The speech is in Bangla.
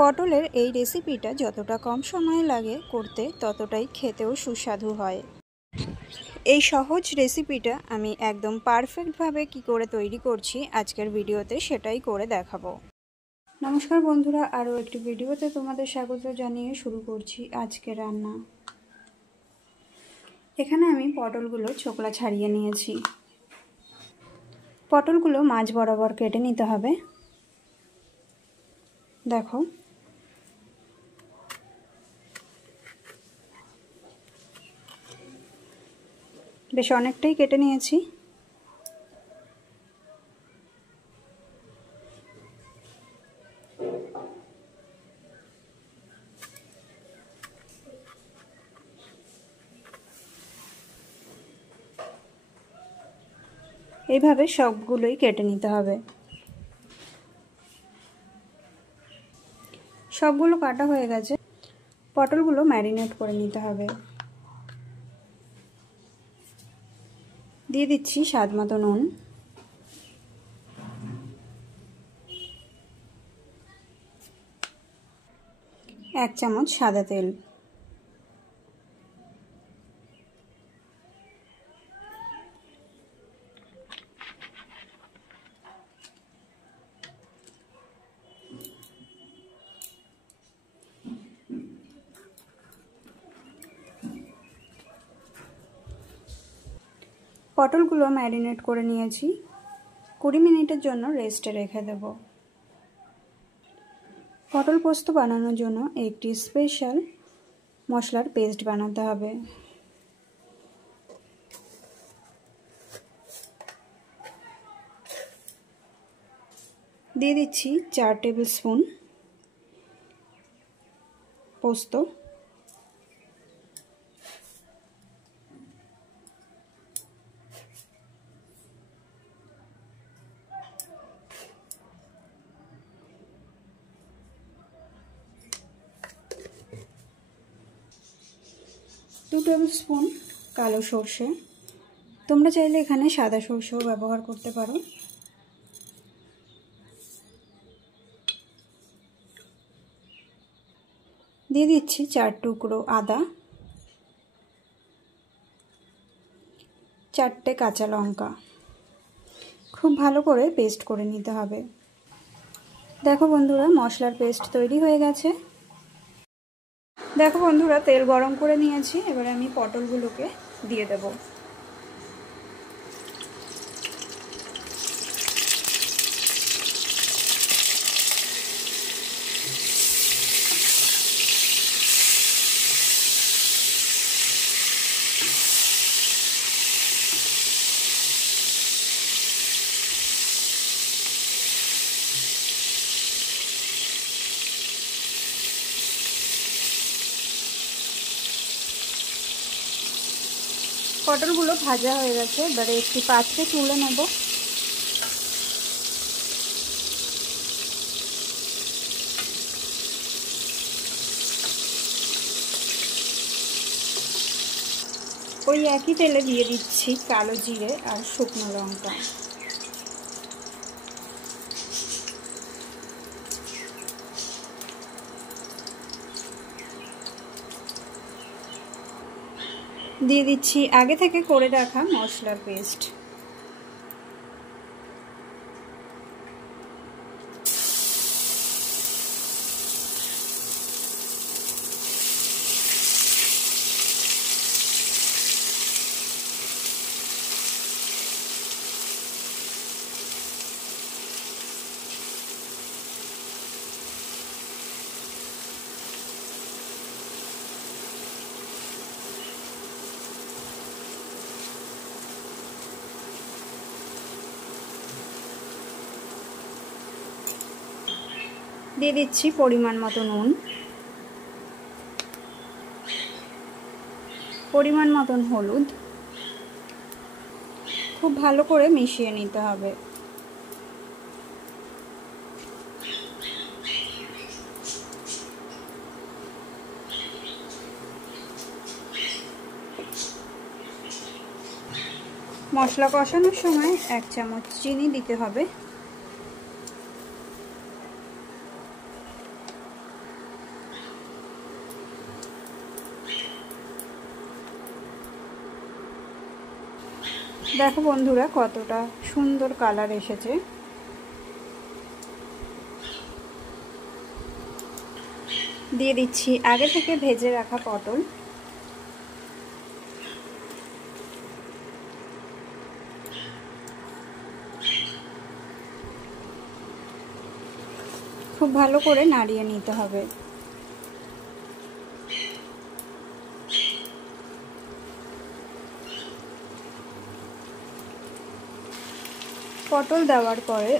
পটলের এই রেসিপিটা যতটা কম সময় লাগে করতে ততটাই খেতেও সুস্বাদু হয়। এই সহজ রেসিপিটা আমি একদম পারফেক্টভাবে কি করে তৈরি করছি আজকের ভিডিওতে সেটাই করে দেখাবো। নমস্কার বন্ধুরা, আরও একটি ভিডিওতে তোমাদের স্বাগত জানিয়ে শুরু করছি আজকের রান্না। এখানে আমি পটলগুলো ছোকলা ছাড়িয়ে নিয়েছি। পটলগুলো মাঝ বরাবর কেটে নিতে হবে। দেখো, বেশ অনেকটাই কেটে নিয়েছি। এইভাবে সবগুলোই কেটে নিতে হবে। সবগুলো কাটা হয়ে গেছে। পটলগুলো ম্যারিনেট করে নিতে হবে। দিয়ে দিচ্ছি স্বাদ মতো নুন, এক চামচ সাদা তেল, পটলগুলো ম্যারিনেট করে নিয়েছি। 20 মিনিটের জন্য রেস্টে রেখে দেব। পটল পোস্ত বানানোর জন্য একটি স্পেশাল মশলার পেস্ট বানাতে হবে। দিয়ে দিচ্ছি 4 টেবিল স্পুন পোস্ত, 2 টেবিল স্পুন কালো সর্ষে। তোমরা চাইলে এখানে সাদা সর্ষেও ব্যবহার করতে পারো। দিয়ে দিচ্ছি 4 টুকরো আদা, 4টে কাঁচা লঙ্কা। খুব ভালো করে পেস্ট করে নিতে হবে। দেখো বন্ধুরা, মশলার পেস্ট তৈরি হয়ে গেছে। দেখো বন্ধুরা, তেল গরম করে নিয়েছি। এবারে আমি পটলগুলোকে দিয়ে দেব। পটলগুলো ভাজা হয়ে গেছে। এবারে একটি পাত্রে তুলে নেব। ওই একই তেলে দিয়ে দিচ্ছি কালো জিরে আর শুকনো লঙ্কা। দিয়ে দিচ্ছি আগে থেকে করে রাখা মশলার পেস্ট। দিয়ে দিচ্ছি পরিমাণ মতো নুন, পরিমাণ মতন হলুদ। খুব ভালো করে মিশিয়ে নিতে হবে। মশলা কষানোর সময় 1 চামচ চিনি দিতে হবে। দেখো বন্ধুরা কতটা সুন্দর কালার এসেছে। দিয়ে দিচ্ছি আগে থেকে ভেজে রাখা পটল। খুব ভালো করে নাড়িয়ে নিতে হবে। পটল দেওয়ার পরে